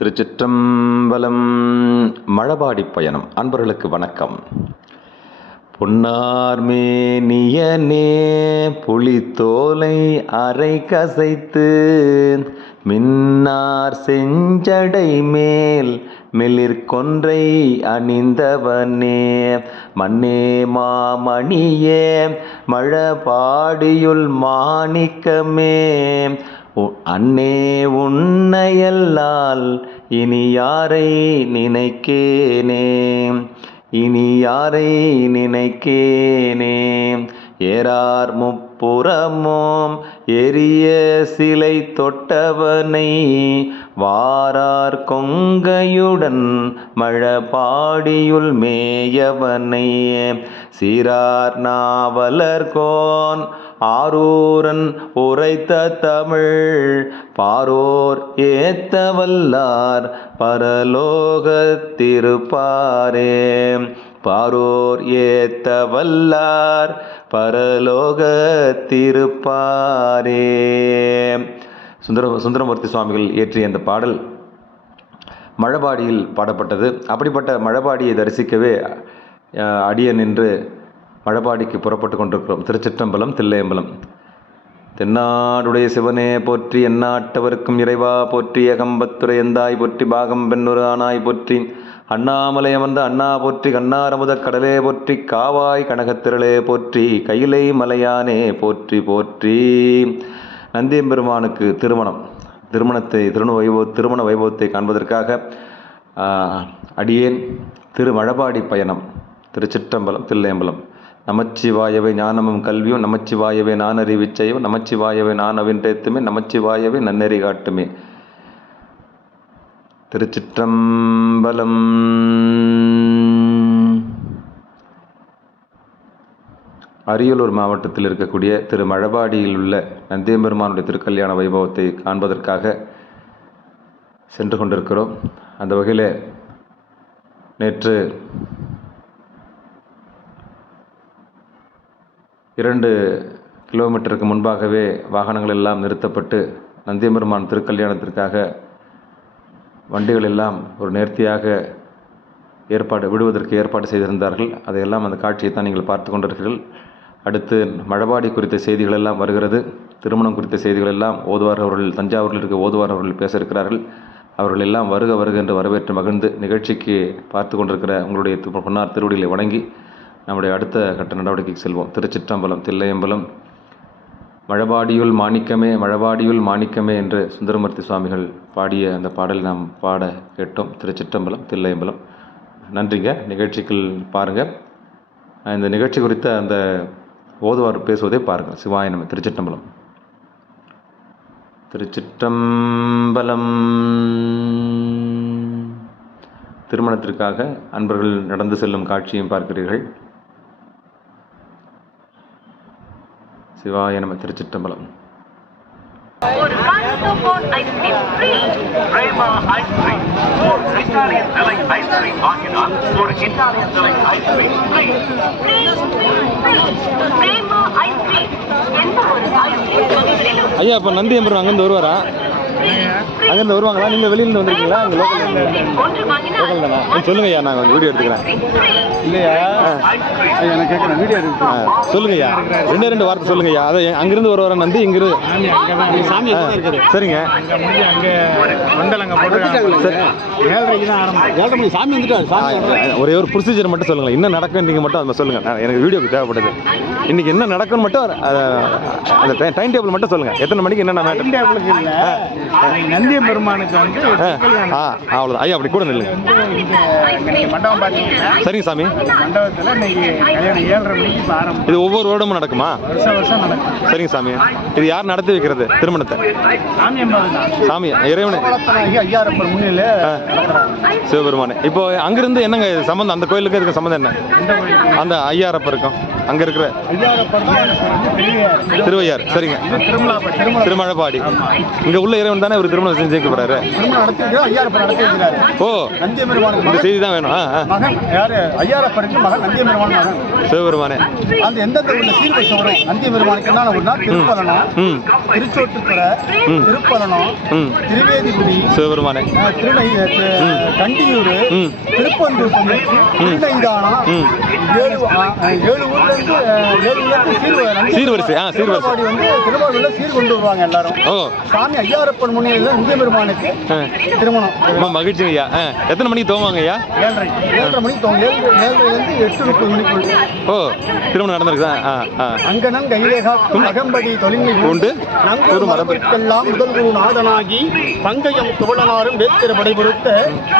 திருச்சிற்றம்பலம். மழபாடி பயணம் அன்பர்களுக்கு வணக்கம். பொன்னார்மேனியனே புலித்தோலை அரை கசைத்து மின்னார் செஞ்சடை மேல் மெலிர்கொன்றை அணிந்தவனே மண்ணே மாமணியே மழபாடியுள் மாணிக்கமே அன்னே உன்னையல்லால் இனி யாரை நினைக்கேனே ஏறார் முப்புறமோம் எரிய சிலை தொட்டவனை வாரார் கொங்கையுடன் மழபாடியுள் மேயவனை சீரார் நாவலர்கோன் ஆரூரன் உரைத்த தமிழ் பாரோர் ஏத்தவல்லார் பரலோகத்திருப்பாரே பரலோகத்திருப்பாரே. சுந்தரமூர்த்தி சுவாமிகள் இயற்றிய இந்த பாடல் மழபாடியில் பாடப்பட்டது. அப்படிப்பட்ட மழபாடியை தரிசிக்கவே அடியன் நின்று மழபாடிக்கு புறப்பட்டு கொண்டிருக்கிறோம். திருச்சிற்றம்பலம், தில்லையம்பலம். தென்னாடுடைய சிவனே போற்றி, எந்நாட்டவருக்கும் இறைவா போற்றி, ஏகம்பத்துரை எந்தாய் போற்றி, பாகம் பெண்ணுரு ஆனாய் போற்றி, அண்ணாமலை அமர்ந்த அண்ணா போற்றி, கண்ணாரமுத கடலே போற்றி, காவாய் கனகத்திரளே போற்றி, கையிலை மலையானே போற்றி போற்றி. நந்தியம்பெருமானுக்கு திருமண வைபவத்தை காண்பதற்காக அடியேன் மழபாடி பயணம். திருச்சிற்றம்பலம், தில்லையம்பலம். நமச்சிவாயவை ஞானமும் கல்வியும், நமச்சிவாயவை நான் அறிவிச்சையும், நமச்சிவாயவை நான் அவின்றேத்துமே, நமச்சிவாயவை நன்னெறி காட்டுமே. திருச்சிற்றம்பலம். அரியலூர் மாவட்டத்தில் இருக்கக்கூடிய மழபாடியில் உள்ள நந்தியம்பெருமானுடைய திருக்கல்யாண வைபவத்தை காண்பதற்காக சென்று கொண்டிருக்கிறோம். அந்த வகையில் நேற்று 2 கிலோமீட்டருக்கு முன்பாகவே வாகனங்கள் எல்லாம் நிறுத்தப்பட்டு நந்தியம்பெருமான் திருக்கல்யாணத்திற்காக வண்டிகள் எல்லாம் ஒரு நேர்த்தியாக விடுவதற்கு ஏற்பாடு செய்திருந்தார்கள். அதையெல்லாம் அந்த காட்சியை தான் நீங்கள் பார்த்து கொண்டிருக்கிறீர்கள். அடுத்து மழபாடி குறித்த செய்திகள் எல்லாம் வருகிறது. திருமணம் குறித்த செய்திகள் எல்லாம் ஓதுவார் அவர்கள், தஞ்சாவூரில் இருக்க ஓதுவார் அவர்கள் பேச இருக்கிறார்கள். அவர்கள் எல்லாம் வருக என்று வரவேற்று மகிழ்ந்து நிகழ்ச்சிக்கு பார்த்து கொண்டிருக்கிற உங்களுடைய பொன்னார் திருவடிகளை வணங்கி நம்முடைய அடுத்த கட்ட நடவடிக்கைக்கு செல்வோம். திருச்சிற்றம்பலம், தில்லையம்பலம். மழபாடியுள் மாணிக்கமே என்று சுந்தரமூர்த்தி சுவாமிகள் பாடிய அந்த பாடல் நாம் பாட கேட்டோம். திருச்சிற்றம்பலம், தில்லையம்பலம். நன்றிங்க. நிகழ்ச்சிகள் பாருங்கள். இந்த நிகழ்ச்சி குறித்த அந்த ஓதுவார் பேசுவதை பாருங்கள். சிவாய நம. திருச்சிற்றம்பலம். திருச்சிற்றம்பலம். திருமணத்திற்காக அன்பர்கள் நடந்து செல்லும் காட்சியும் பார்க்கிறீர்கள். சிவாய நம. திருச்சிற்றம்பலம். ஒரு ஐஸ்கிரீம் ஃப்ரீ. பிரேமா ஐஸ்கிரீம். ஒரு இத்தாலியன் டிலைட் ஐஸ்கிரீம் வாங்கினால் ஒரு Italian delight ice cream free. Prema ice cream. எந்த ஒரு ஐஸ்கிரீம் வகைகளிலும். ஐயா, இப்போ நந்தியம்பரம் அங்கேருந்து வருவாரா? அங்கேருந்து வருவாங்களா? நீங்கள் வெளியிலேருந்து வந்துருக்கீங்களா? இங்கே லோக்கல் தானே? சொல்லுங்க ஐயா, நான் வீடியோ எடுத்துக்கிறேன். இல்லையா, எனக்கு கேட்குறேன், வீடியோ எடுத்துக்கிறேன். சொல்லுங்க ஐயா, 2 வார்த்தை சொல்லுங்க ஐயா. அதை அங்கிருந்து ஒரு நந்தி இங்கிருந்து சாமி சரிங்க. அங்கே மண்டலங்க போட்டு 7:30 தான் ஆரம்பம். 7:30 சாமி வந்துட்டு ஒரே ஒரு ப்ரொசீஜர் மட்டும் சொல்லுங்கள். என்ன நடக்கும் நீங்கள் மட்டும் அதை சொல்லுங்கள். எனக்கு வீடியோக்கு தேவைப்படுது. இன்றைக்கி என்ன நடக்கும்னு மட்டும் அந்த டைம் டேபிள் மட்டும் சொல்லுங்கள். எத்தனை மணிக்கு என்னென்ன டைம் டேபிளுக்கு இல்லை, நந்தியம்பெருமானுக்கு வந்து அவ்வளோதான் ஐயா. அப்படி கூட நில்லுங்க. மண்டபம் பார்த்தீங்கன்னா சரிங்க சாமி. மண்டபத்தில் இன்னைக்கு கல்யாணம் 7:30 மணிக்கு ஆரம்பம். இது ஒவ்வொரு வருடமும் நடக்குமா? வருஷம் நடக்கும். சரிங்க சாமி. இது யார் நடத்தி வைக்கிறது திருமணத்தை? சாமி இறைவனை ஐயாரப்பர் முன்னிலே சிவபெருமானே. இப்போ அங்கிருந்து என்னங்க சம்பந்தம்? அந்த கோயிலுக்கு இதுக்கு சம்பந்தம் என்ன? அந்த ஐயாரப்பருக்கும் அங்கே இருக்கிற திருவையார். சரிங்க. திருமழபாடி. இங்கே உள்ள இறைவன் தானே இவர் திருமணம் செஞ்சு வைக்க போறாரு. ஓ, இந்த செய்தி தான் வேணும். மகன் யாரு? ஐயாரப்பருக்கு மகன் நந்தியம்பெருமான் மகன் சிவபெருமானே. அந்த எந்தெந்த உள்ள சீர்வரிசை வரும் நந்தியம்பெருமானுக்கு என்ன ஒன்றா? திருப்பலனம், திருச்சோட்டுத்துறை, திருப்பலனம், திருவேதிகுடி, சிவபெருமானே, கண்டியூர், திருப்பந்தூர், திருநைதானம், 7 ஊர்ல இருந்து சீர்வரிசை வந்து திருவாரூர்ல சீர் கொண்டு வருவாங்க எல்லாரும். சாமி ஐயாரப்பன் முன்னிலையில் நந்தியம்பெருமானுக்கு திருமணம். மகிழ்ச்சி ஐயா. எத்தனை மணிக்கு துவங்குவாங்க ஐயா? 7:30 மணிக்கு துவங்க. 7:30 8:30 மணிக்குள்ள. ஓ, திருமணம் நடந்திருக்குதா? அங்கனம் கைலேகாக்கும் அகம்படி தொழில்மை உண்டு நங்கூர் மரபிற்கெல்லாம் முதல் குரு நாதனாகி பங்கயம் துவளனாரும் வேத்திர படைபொருத்த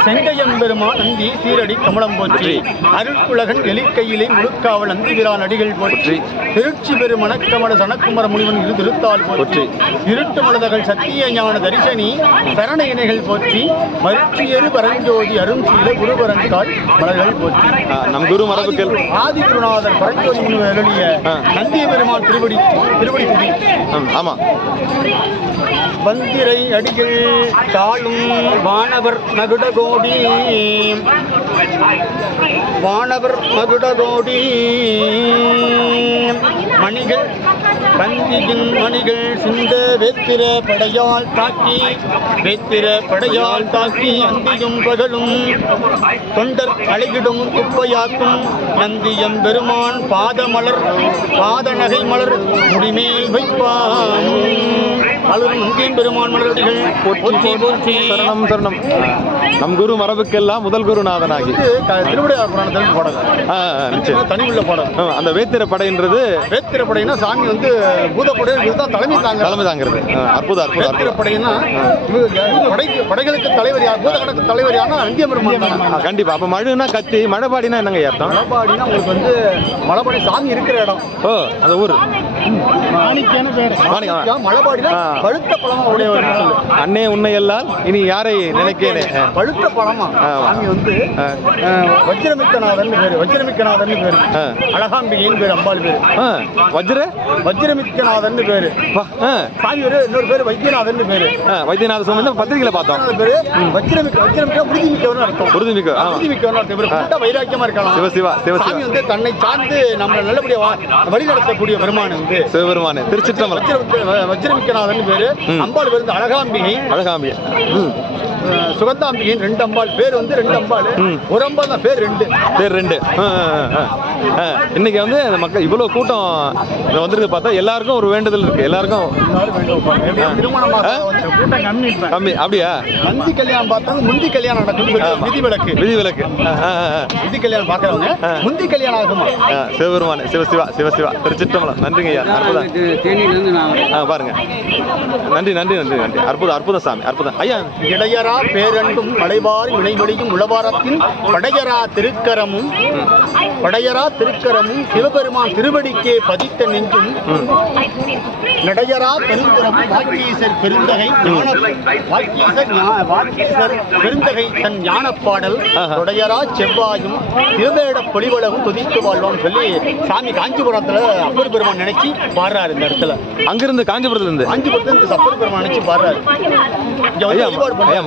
செங்கையம் பெருமான் நந்தி சீரடி கமலம் போற்றி அருட்குலகன் எலிக்கையிலே முழுக்காவல் நந்திபிரான் அடிகள் போற்றி திருச்சி பெருமணக்கமல சனக்குமர முனிவன் இரு திருத்தால் போற்றி இருட்டு மலதகள் சத்திய ஞான தரிசனி சரண இணைகள் போற்றி மருட்சியரு பரஞ்சோதி அரும் சீல குருபரங்கால் மலர்கள் போற்றி. நம் குரு மரபுக்கள் ஆதி குருநாதர் பரஞ்சோதி முனிவர் எழுதிய நந்திய பெருமான் திருவடி குடி. ஆமா. வந்திரை அடிகள் தாளும் வானவர் மகுடகோடி மணிகள் பந்தியின் மணிகள் சிந்த வேத்திர படையால் தாக்கி அந்தியும் பகலும் தொண்டர் அழகிடும் குப்பையாக்கும் நந்தியம் பெருமான் பாத நகை மலர் முடிமேல் வைப்பான் அழுதும் நந்தியம் பெருமான் மலரடிகள் போற்றி போற்றி. சரணம் சரணம். நம் குரு மரபுக்கெல்லாம் முதல் குருநாதனாகி திருவிடையார் புராணத்தில் பாடல் தனி உள்ள பாடல். அந்த வேத்திர படைன்றது வேத்திர படையினா சாமி வந்து பூதப்படை தான் தலைமை தாங்கிறது. அற்புதம். வேத்திர படையினா படைகளுக்கு தலைவர் யார்? பூதகணக்கு தலைவர் யாருன்னா நந்தியம்பெருமான் தான். கண்டிப்பா. அப்ப மழுனா கத்தி, மழபாடினா என்னங்க அர்த்தம்? மழபாடினா உங்களுக்கு வந்து மழபாடி சாமி இருக்கிற இடம். ஓ, அந்த ஊர் மாணிக்கன்னு பேரு. மழபாடினா பழுத்த பழமா உடையவர். அண்ணே உன்னை எல்லாம் இனி யாரை நினைக்கிறேன். பழுத்த பழமா சாமி வந்து வஜ்ரமிக்கநாதன் பேரு. அழகாம்பிகையின் பேரு, அம்பாள் பேரு வஜ்ரமிக்கநாதன் பேரு. சாமி பேரு இன்னொரு பேரு வைத்தியநாதன் பேரு. வைத்தியநாத சுவாமி பத்திரிகையில பார்த்தோம். பேரு வஜ்ரமிக்க உறுதிமிக்கவன் அர்த்தம். உறுதிமிக்கவன் அர்த்தம். வைராக்கியமா இருக்கலாம். சாமி வந்து தன்னை சார்ந்து நம்மளை நல்லபடியா வழி நடத்தக்கூடிய பெருமான் வந்து சிவபெருமானே. திருச்சிற்றம்பலம். வஜ்ரமிக்கநாதன் பேரு. அம்பாள் பேரு அழகாம்பிகை. சுகந்தாம்பிகையின் 2 அம்பாள் பேர் வந்து 2 அம்பாள். ஒரு அம்பாள் தான் பேர் 2. இன்னைக்கு வந்து மக்கள் இவ்வளவு கூட்டம் வந்துருக்கு பார்த்தா எல்லாருக்கும் ஒரு வேண்டுதல் இருக்கு. எல்லாருக்கும் கம்மி. அப்படியா? நந்தி கல்யாணம் பார்த்தாங்க, முந்தி கல்யாணம் நடக்கும். விதிவிலக்கு. விதி கல்யாணம் பார்க்கறவங்க முந்தி கல்யாணம் ஆகுமா? சிவபெருமானே. சிவசிவா. திருச்சிற்றம்பலம். நன்றிங்க ஐயா. பாருங்க. நன்றி. அற்புதம் சாமி. அற்புதம் ஐயா. இடையரா பேரண்டும் மலைவாரி வினைவழியும் உளவாரத்தின் படையரா திருக்கரமும் சிவபெருமான் திருவடிக்கே பதித்த நெஞ்சும் நடையரா பெருந்தரமும் வாக்கீசர் பெருந்தகை தன் ஞானப்பாடல் தொடையரா செவ்வாயும் சிவபேட பொலிவளவும் துதித்து வாழ்வான்னு சொல்லி சாமி காஞ்சிபுரத்துல அப்பர் பெருமான் நினைச்சு பாடுறாரு. இந்த இடத்துல அங்கிருந்து காஞ்சிபுரத்துல அப்பர் பெருமான் நினைச்சு பாடுறாரு.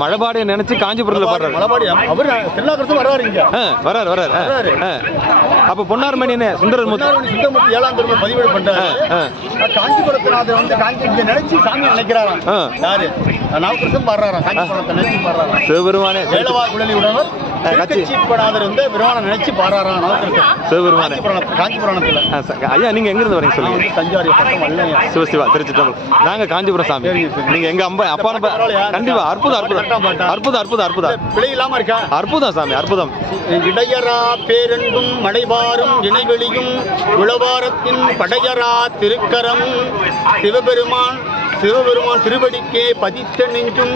மழபாடி நினைச்சு காஞ்சிபுரத்துல பாடுறாரு. மழபாடி அவர் திருநாகரத்தும் வர்றாரு. இங்க வர்றாரு. அப்ப பொன்னார்மணி சுந்தரமூர்த்தி 7ஆம் திரும்ப பதிவேடு பண்றாரு. காஞ்சிபுரத்தினாத வந்து இங்க நினைச்சு சாமி நினைக்கிறாராம். யாரு? நாவுக்கரசர் பாடுறாராம். காஞ்சிபுரத்தை நினைச்சு பாடுறாராம். சிவபெருமானே. வேலவா குழலி உடவர் கட்சிப்படாதர் வந்து பெருமானை நினைச்சு பாடுறாராம். நாவுக்கரசர் சிவபெருமானே. காஞ்சிபுரத்துல. ஐயா நீங்க எங்க இருந்து வரீங்க சொல்லுங்க? தஞ்சாவூர் பக்கம் வல்லையா. சிவசிவா. திருச்சிற்றம்பலம். நாங்க காஞ்சிபுரம் சாமி. நீங்க எங்க அப்பா கண்டிப்பா. அற்புதம். பிழை இல்லாம இருக்கா? அற்புதம் சாமி. அற்புதம். இடையரா பேரண்டும் மடைவாரும் இணைவெளியும் உளவாரத்தின் படையரா திருக்கரம் சிவபெருமான் திருவடிக்கே பதித்த நெஞ்சும்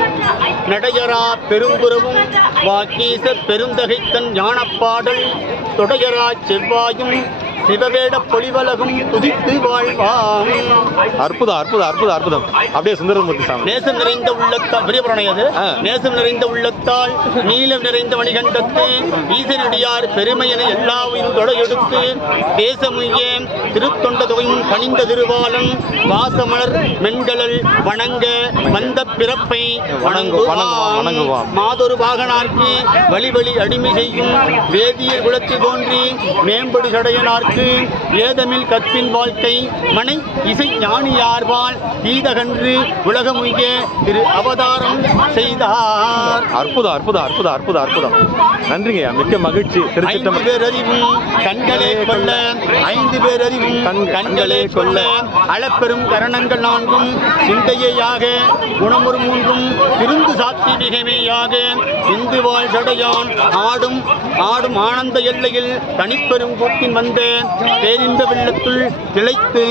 நடையரா பெரும்புறவும் வாக்கீச பெருந்தகை தன் ஞானப்பாடல் தொடையரா செவ்வாயும் சிவவேட பொலிவலகும் துதித்து வாழ்வாம். அற்புதம் அற்புதம் அற்புதம் அற்புதம். அப்படியே சுந்தரமூர்த்தி சாமி. நேசம் நிறைந்த உள்ளத்தால் பெரிய புராணம் அது. நேசம் நிறைந்த உள்ளத்தால் நீலம் நிறைந்த மணிகண்டத்து ஈசனடியார் பெருமையென எல்லா உயிரும் தொட எடுத்து தேசமுய திருத்தொண்ட தொகையும் பணிந்த திருவாளன் வாசமலர் மென்கலல் வணங்க வந்த பிறப்பை வணங்குவாம். மாதொரு வாகனார்க்கு வழி வழி அடிமை செய்யும் வேதியர் குலத்தில் தோன்றி மேம்படு சடையனார்க்கு ஏதமில் கற்பின் வாழ்க்கை மனை இசை ஞானியார்வால் தீதகன்று உலகமுய்ய திரு அவதாரம் செய்தார். அற்புதம் அற்புதம் அற்புதம் அற்புதம் அற்புதம். நன்றிங்கய்யா, மிக்க மகிழ்ச்சி. ஐந்து பேர் அறிவும் கண்களே கொள்ள 5 பேர் அறிவும் கண்களே கொள்ள அளப்பெரும் கரணங்கள் 4 சிந்தையாக குணமுறு 3 திருந்து சாத்தி மிகமேயாக இந்து வாழ் சடையான் ஆடும் ஆடும் ஆனந்த எல்லையில் தனிப்பெரும் கூட்டின் வந்த பேரின்ப வெள்ளத்துள் திளைத்து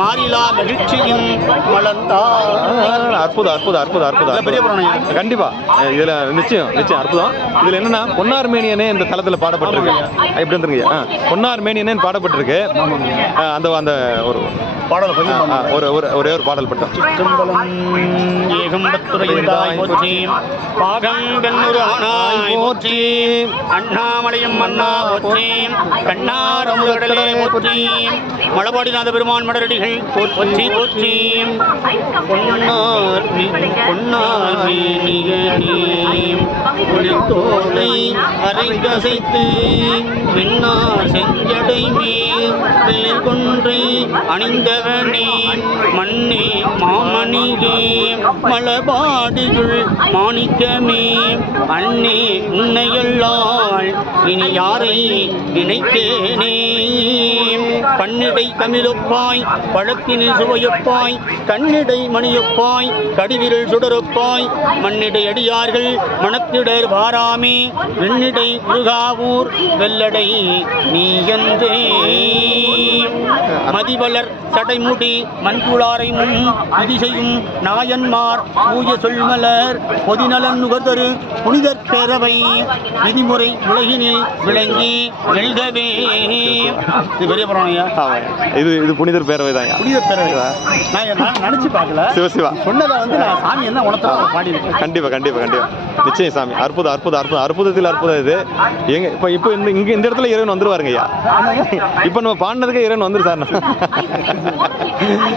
மாறிலா மகிழ்ச்சியின் மலர்ந்தார். அற்புதம் அற்புதம் அற்புதம் அற்புதம். பெரிய புராணம் கண்டிப்பா இதுல நிச்சயம் நிச்சயம் அற்புதம். இதுல என்னன்னா பொன்னார் மேனியனே இந்த தளத்துல பாடப்பட்டிருக்கு. எப்படி வந்துருங்க பொன்னார் மேனியனே பாடப்பட்டிருக்கு. அந்த அந்த ஒரு பாடல் ஒரே ஒரு பாடல் பட்டம். ஏகம்பத்துறையாய் போற்றி பாகங்கன்னூர் ஆனாய் போற்றி அண்ணாமலையும் மன்னா போற்றி கண்ணார் அமுதகடலே போற்றி மலபாடிநாத பெருமான் மடரடிகள் போற்றி போற்றி பொன்னார் பொன்னார் தோலை அரைக்கசைத்து மின்னார் செஞ்சடை மேல் வெள்ளை கொன்றை அணிந்தவனே மண்ணே மாமணியே மலபாடியுள் மாணிக்கமே அண்ணே உன்னையல்லால் இனி யாரை நினைத்தேனே. பன்னிடை தமிழொப்பாய் பழத்தினில் சுவையொப்பாய் கண்ணிடை மணியொப்பாய் கடிவிரல் சுடரொப்பாய் மண்ணிடை அடியார்கள் மணத்திடர் பாராமே வெண்ணிடை முருகாவூர் வெள்ளடை நீ என்றே. மதிவளர் சடைமுடி மண்புளாரை முன் விதிசெய்யும் நாயன்மார் தூய சொல்மலர் பொதிநலன் நுகர்தரு புனிதர் பேரவை விதிமுறை உலகினில் விளங்கி வெல்கவே. இது பெரிய புராணையா? இது இது புனிதர் பேரவை தான். புனிதர் பேரவை நான் நினைச்சு பார்க்கல. சிவசிவா சொன்னதை வந்து நான் சாமி என்ன உணர்த்த பாடியிருக்கேன். கண்டிப்பா கண்டிப்பா கண்டிப்பா நிச்சயம் சாமி. அற்புதம் அற்புதம் அற்புதம் அற்புதத்தில் அற்புதம். இது எங்க இப்போ இந்த இடத்துல இறைவன் வந்துருவாருங்க ஐயா. இப்போ நம்ம பாடினதுக்கு இறைவன் வந்துரு சார்.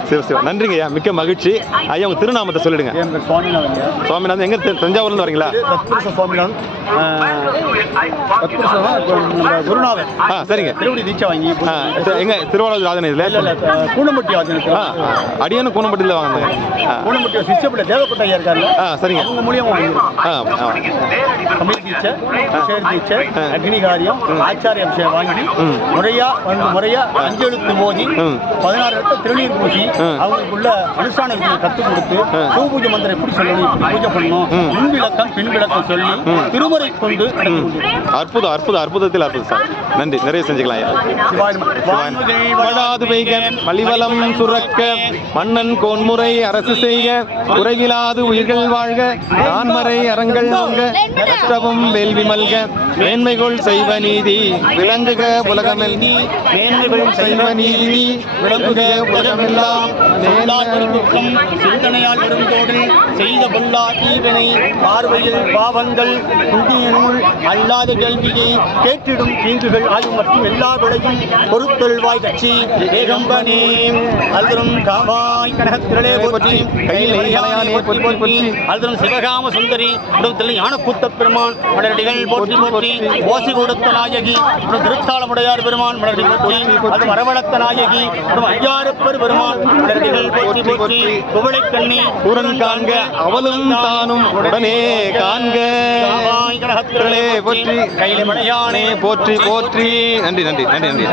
சிவசிவா நன்றிங்க ஐயா, மிக்க மகிழ்ச்சி. ஐயா உங்க திருநாமத்தை சொல்லிடுங்க. சுவாமிநாதன் எங்க தஞ்சாவூர்ல இருந்து வரீங்களா? சுவாமிநாதன் குருநாதன். சரிங்க. திருவடி தீட்சை வாங்கி எங்க திருவாரூர் ஆதனை இதுல கூனம்பட்டி ஆதனை அடியான கூனம்பட்டியில் வாங்க. கூனம்பட்டி சிஷ்யப்பட்ட தேவப்பட்ட ஐயா இருக்காரு. சரிங்க. அவங்க மூலியமா தமிழ் தீட்சை தீட்சை அக்னிகாரியம் ஆச்சாரிய அபிஷேகம் வாங்கி முறையா 5 எழுத்து மோதி 16 இடத்துல திருநீர் பூசி அவங்களுக்குள்ள அனுஷ்டானத்தை கற்றுக் கொடுத்து பூஜை மந்திரம் எப்படி சொல்லணும், பூஜை பண்ணணும், முன் விளக்கம் பின் விளக்கம் சொல்லி திருமுறை கொண்டு அற்புதம் அற்புதம் அற்புதத்தில் அற்புதம் சார். நன்றி, நிறைய செஞ்சுக்கலாம். மலிவலம் சுரக்க மன்னன் கோன்முறை அரசு செய்க குறைவிலாது உயிர்கள் வாழ்க நான்மறை அறங்கள் நோங்க கற்றவும் வேள்வி மல்க மேன்மைகள் செய்வ நீதி விளங்குக உலகமெல் மேன்மைகள் செய்வ நீதி விளங்குக உலகமெல்லாம் சிந்தனையால் இருந்தோடு செய்த பொல்லா தீவினை பார்வையில் பாவங்கள் குண்டியனுள் அல்லாத கேள்வியை கேட்டிடும் தீங்குகள் ஆய்வு மற்றும் எல்லா விளையும் பொறுத்தொல்வாய் கட்சி ஏகம்பனே அல்தரும் காவாய் கனகத்திரளே போற்றி கையிலே போற்றி போற்றி அல்தரும் சிவகாம சுந்தரி யான கூத்த பெருமான் மலரடிகள் போற்றி போற்றி ஓசி கொடுத்த நாயகி திருத்தாளமுடையார் பெருமான் மலரடி போற்றி அது மரவளத்த நாயகி ஐயாரப்பர் பெருமான் மலரடிகள் போற்றி போற்றி குவளை கண்ணி பூரன் காண்க அவளும் தானும் உடனே காண்க கனகத்திரளே போற்றி கையிலே மலையானே போற்றி போற்றி. நன்றி நன்றி நன்றி நன்றி.